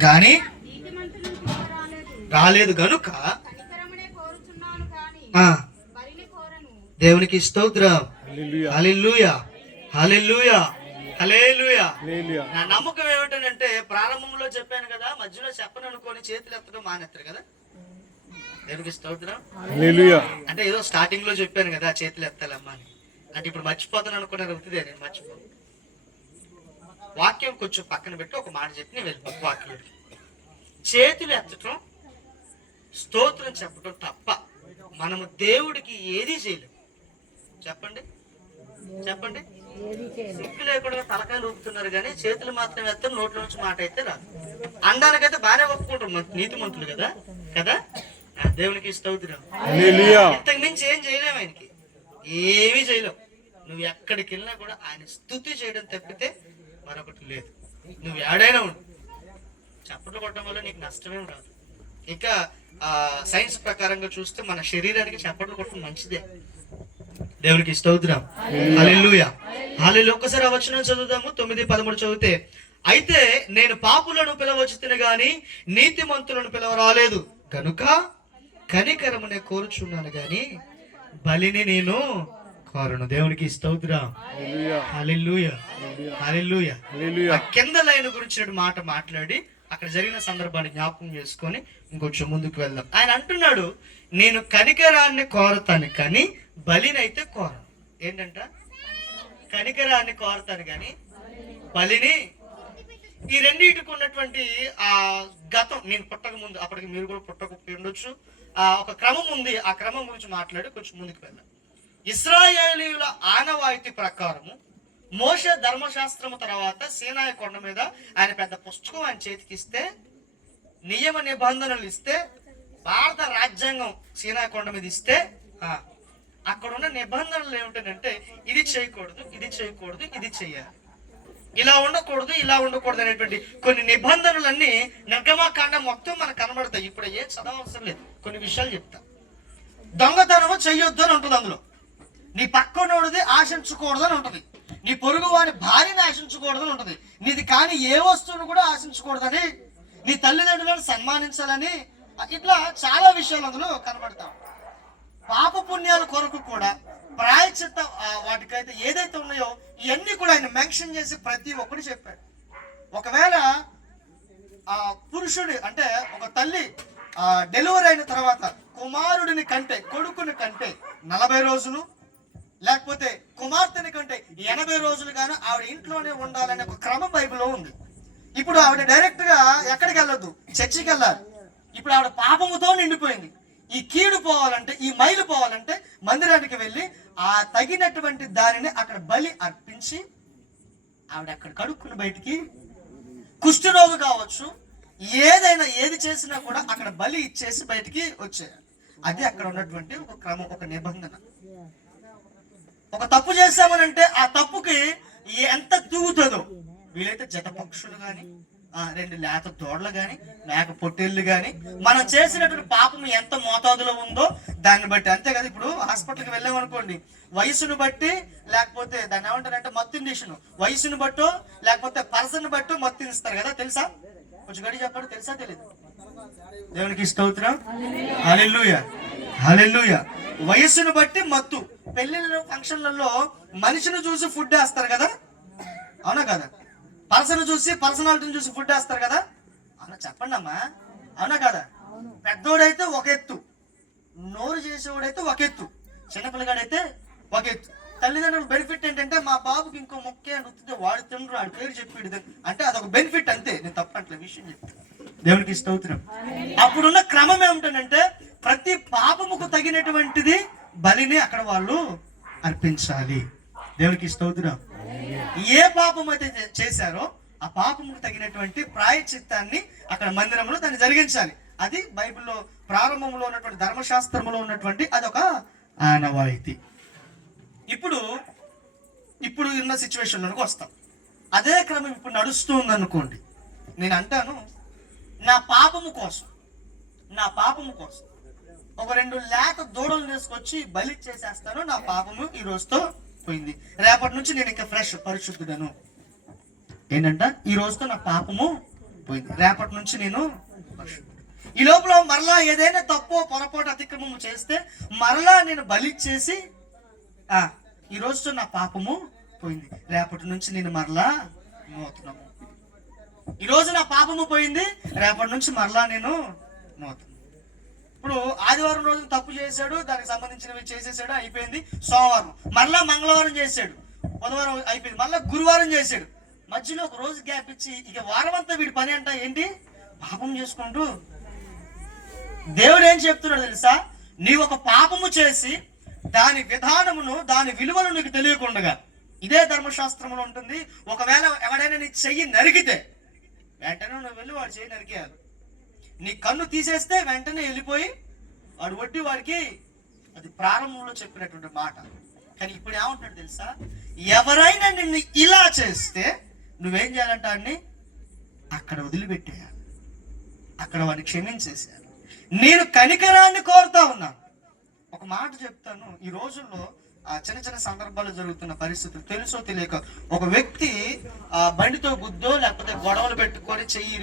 గాని రాలేదు గనుక దేవునికి స్తోత్రం. హల్లెలూయా, హల్లెలూయా, హల్లెలూయా. నా నమ్మకం ఏమిటంటే ప్రారంభంలో చెప్పాను కదా, మధ్యలో చెప్పను అనుకోని చేతులు ఎత్తడం మానేస్తారు కదా. దేవునికి స్తోత్రం. అంటే ఏదో స్టార్టింగ్ లో చెప్పాను కదా చేతులు ఎత్తాలమ్మా అని, అంటే ఇప్పుడు మర్చిపోతాను అనుకున్నారు. అవుతుంది, నేను మర్చిపోను. వాక్యం కొంచెం పక్కన పెట్టి ఒక మాట చెప్పి నేను వెళ్ళిపో. వాక్యం చేతులు ఎత్తటం, స్తోత్రం చెప్పటం తప్ప మనము దేవుడికి ఏది చేయలేము. చెప్పండి చెప్పండి. సిగ్గు లేకుండా తలకాయలు ఊపుతున్నారు కానీ చేతులు మాత్రం ఎత్తారు, నోట్ల నుంచి మాట అయితే రాదు. అందానికైతే బాగానే ఒప్పుకుంటాం, నీతి మంతులు కదా కదా. దేవునికి స్తోత్రం. ఇంతకు మించి ఏం చేయలేము, ఆయనకి ఏమీ చేయలేవు. నువ్వు ఎక్కడికి వెళ్ళినా కూడా ఆయన స్తుతి చేయడం తప్పితే మరొకటి లేదు. నువ్వు ఏడైనా ఉండు, చప్పట్లు కొట్టడం వల్ల నీకు నష్టమేం రాదు. ఇంకా సైన్స్ ప్రకారంగా చూస్తే మన శరీరానికి చప్పట్లు కొట్టడం మంచిదే. దేవునికి స్తోత్రం. హల్లెలూయా, హల్లెలూయా. ఒక్కసారి ఆ వచనం చదువుదాము. 9:13 చదివితే, అయితే నేను పాపులను పిలవచ్చును గాని నీతిమంతులను పిలవరాలేదు కనుక కనికరమునే కోరుచున్నాను గాని బలిని నేను కోరను. దేవునికి స్తోత్రం. హల్లెలూయా, హల్లెలూయా. కింద లైన్ గురించి మాట మాట్లాడి అక్కడ జరిగిన సందర్భాన్ని జ్ఞాపకం చేసుకొని ఇంకొంచెం ముందుకు వెళ్దాం. ఆయన అంటున్నాడు, నేను కనికరాన్ని కోరతాను కానీ బలినైతే కోరను. ఏంటంట? కనికరాన్ని కోరతాను కానీ బలిని. ఈ రెండింటికి ఉన్నటువంటి ఆ గతం, నేను పుట్టక ముందు, అప్పటికి మీరు కూడా పుట్టకపోయి ఉండొచ్చు, ఒక క్రమం ఉంది. ఆ క్రమం గురించి మాట్లాడి కొంచెం ముందుకు వెళ్దాం. ఇశ్రాయేలీయుల ఆనవాయితీ ప్రకారము మోషే ధర్మశాస్త్రము తర్వాత సీనాయి కొండ మీద ఆయన పెద్ద పుస్తకం ఆయన చేతికిస్తే, నియమ నిబంధనలు ఇస్తే, భారత రాజ్యాంగం సీనాయి కొండ మీద ఇస్తే, అక్కడ ఉన్న నిబంధనలు ఏమిటంటే ఇది చేయకూడదు, ఇది చేయకూడదు, ఇది చేయాలి, ఇలా ఉండకూడదు, ఇలా ఉండకూడదు అనేటువంటి కొన్ని నిబంధనలన్నీ నిర్గమాకాండం మొత్తం మనకు కనబడతాయి. ఇప్పుడు ఏం చదవవసరం లేదు, కొన్ని విషయాలు చెప్తా. దొంగతనము చెయ్యొద్దు అని ఉంటుంది అందులో. నీ పక్కనోడిది ఆశించకూడదు అని ఉంటుంది. నీ పొరుగు వారి భార్యని ఆశించకూడదని ఉంటుంది. నీది కానీ ఏ వస్తువును కూడా ఆశించకూడదని, నీ తల్లిదండ్రులను సన్మానించాలని, ఇట్లా చాలా విషయాలు అందులో కనబడతాం. పాప పుణ్యాల కొరకు కూడా ప్రాయశ్చిత్త వాటికైతే ఏదైతే ఉన్నాయో ఇవన్నీ కూడా ఆయన మెన్షన్ చేసి ప్రతి ఒక్కటి చెప్పాడు. ఒకవేళ ఆ పురుషుడి అంటే ఒక తల్లి డెలివరీ అయిన తర్వాత కుమారుడిని కంటే, కొడుకుని కంటే 40 రోజులు, లేకపోతే కుమార్తెని కంటే 80 రోజులు గాను ఆవిడ ఇంట్లోనే ఉండాలనే ఒక క్రమం బైబిల్లో ఉంది. ఇప్పుడు ఆవిడ డైరెక్ట్ గా ఎక్కడికి వెళ్ళొద్దు, చర్చికి వెళ్ళాలి. ఇప్పుడు ఆవిడ పాపముతో నిండిపోయింది. ఈ కీడు పోవాలంటే, ఈ మైలు పోవాలంటే మందిరానికి వెళ్ళి ఆ తగినటువంటి దానిని అక్కడ బలి అర్పించి ఆవిడ అక్కడ కడుక్కుని బయటికి, కుష్ఠరోగి కావచ్చు, ఏదైనా ఏది చేసినా కూడా అక్కడ బలి ఇచ్చేసి బయటికి వచ్చేయాలి. అది అక్కడ ఉన్నటువంటి ఒక క్రమం, ఒక నిబంధన. ఒక తప్పు చేశామనంటే ఆ తప్పుకి ఎంత తూగుతుందో, వీలైతే జత పక్షులు కానీ, 2 లేత దోడలు కానీ, మేక పొట్టేళ్ళు కానీ, మనం చేసినటువంటి పాపం ఎంత మోతాదులో ఉందో దాన్ని బట్టి. అంతే కదా. ఇప్పుడు హాస్పిటల్కి వెళ్ళామనుకోండి, వయసును బట్టి, లేకపోతే దాన్ని ఏమంటారంటే మత్తు ఇంజెక్షన్, వయసును బట్టో లేకపోతే పర్సన్ బట్టో మత్తు ఇస్తారు కదా. తెలుసా? కొంచెం గడి చెప్పండి. తెలుసా? తెలీదు? దేవునికి స్తోత్రం. హల్లెలూయా, హల్లెలూయా. వయస్సును బట్టి మత్తు. పెళ్లిళ్ళ ఫంక్షన్లలో మనిషిని చూసి ఫుడ్ వేస్తారు కదా, అవునా కదా? పర్సన్ చూసి, పర్సనాలిటీని చూసి ఫుడ్ వేస్తారు కదా, అవునా? చెప్పండి అమ్మా, అవునా కదా? పెద్దోడైతే ఒక ఎత్తు, నోరు చేసేవాడైతే ఒక ఎత్తు, చిన్నపిల్లగాడైతే ఒక ఎత్తు. తల్లిదండ్రుల బెనిఫిట్ ఏంటంటే మా బాబుకి ఇంకో మొక్కే అని వస్తుంది, వాడు తిండ్రు, ఆడి పేరు చెప్పి అంటే అదొక బెనిఫిట్ అంతే. నేను తప్పట్లే విషయం చెప్తాను. దేవునికి స్తోత్రం. అప్పుడున్న క్రమం ఏమిటంటే ప్రతి పాపముకు తగినటువంటిది బలిని అక్కడ వాళ్ళు అర్పించాలి. దేవునికి స్తోత్రం. ఏ పాపం అయితే చేశారో ఆ పాపముకు తగినటువంటి ప్రాయశ్చిత్తాన్ని అక్కడ మందిరంలో దాన్ని జరిగించాలి. అది బైబిల్లో ప్రారంభంలో ఉన్నటువంటి ధర్మశాస్త్రంలో ఉన్నటువంటి అదొక ఆనవాయితీ. ఇప్పుడు ఉన్న సిచ్యువేషన్లోకి వస్తాం. అదే క్రమం ఇప్పుడు నడుస్తూ ఉందనుకోండి. నేను అంటాను, నా పాపము కోసం ఒక 2 లేత దూడలు తీసుకొచ్చి బలి చేసేస్తాను, నా పాపము ఈ రోజుతో పోయింది, రేపటి నుంచి నేను ఇంకా ఫ్రెష్, పరిశుద్ధుడను. ఏంటంట? ఈ రోజుతో నా పాపము పోయింది, రేపటి నుంచి నేను పరిశుద్ధుడు. ఈ లోపల మరలా ఏదైనా తప్పు పొరపాటు అతిక్రమము చేస్తే మరలా నేను బలిచ్చేసి ఈ రోజుతో నా పాపము పోయింది, రేపటి నుంచి నేను మరలా నూతనము. ఈ రోజు నా పాపము పోయింది, రేపటి నుంచి మరలా నేను నూతనం. ఇప్పుడు ఆదివారం రోజు తప్పు చేశాడు, దానికి సంబంధించినవి చేసేసాడు, అయిపోయింది. సోమవారం మరలా మంగళవారం చేశాడు, బుధవారం అయిపోయింది, మళ్ళీ గురువారం చేశాడు. మధ్యలో ఒక రోజు గ్యాప్ ఇచ్చి ఇక వారం అంతా వీడి పని అంట ఏంటి? పాపం చేసుకుంటూ. దేవుడు ఏం చెప్తున్నాడు తెలుసా? నీ ఒక పాపము చేసి దాని విధానమును దాని విలువను నీకు తెలియకుండా, ఇదే ధర్మశాస్త్రంలో ఉంటుంది, ఒకవేళ ఎవడైనా నీ చెయ్యి నరికితే వెంటనే నువ్వు వెళ్ళి వాడు చెయ్యి నరికేయాలి. నీ కన్ను తీసేస్తే వెంటనే వెళ్ళిపోయి వాడు వడ్డీ వాడికి. అది ప్రారంభంలో చెప్పినటువంటి మాట. కానీ ఇప్పుడు ఏమంటాడు తెలుసా? ఎవరైనా నిన్ను ఇలా చేస్తే నువ్వేం చేయాలంట? అన్ని అక్కడ వదిలిపెట్టేయాలి, అక్కడ వాడిని క్షమించేసేయాలి. నేను కనికరాన్ని కోరుతా ఉన్నాను. ఒక మాట చెప్తాను, ఈ రోజుల్లో చిన్న చిన్న సందర్భాలు జరుగుతున్న పరిస్థితులు తెలుసో తెలియక ఒక వ్యక్తి బండితో గుద్దో లేకపోతే గొడవలు పెట్టుకొని చెయ్యి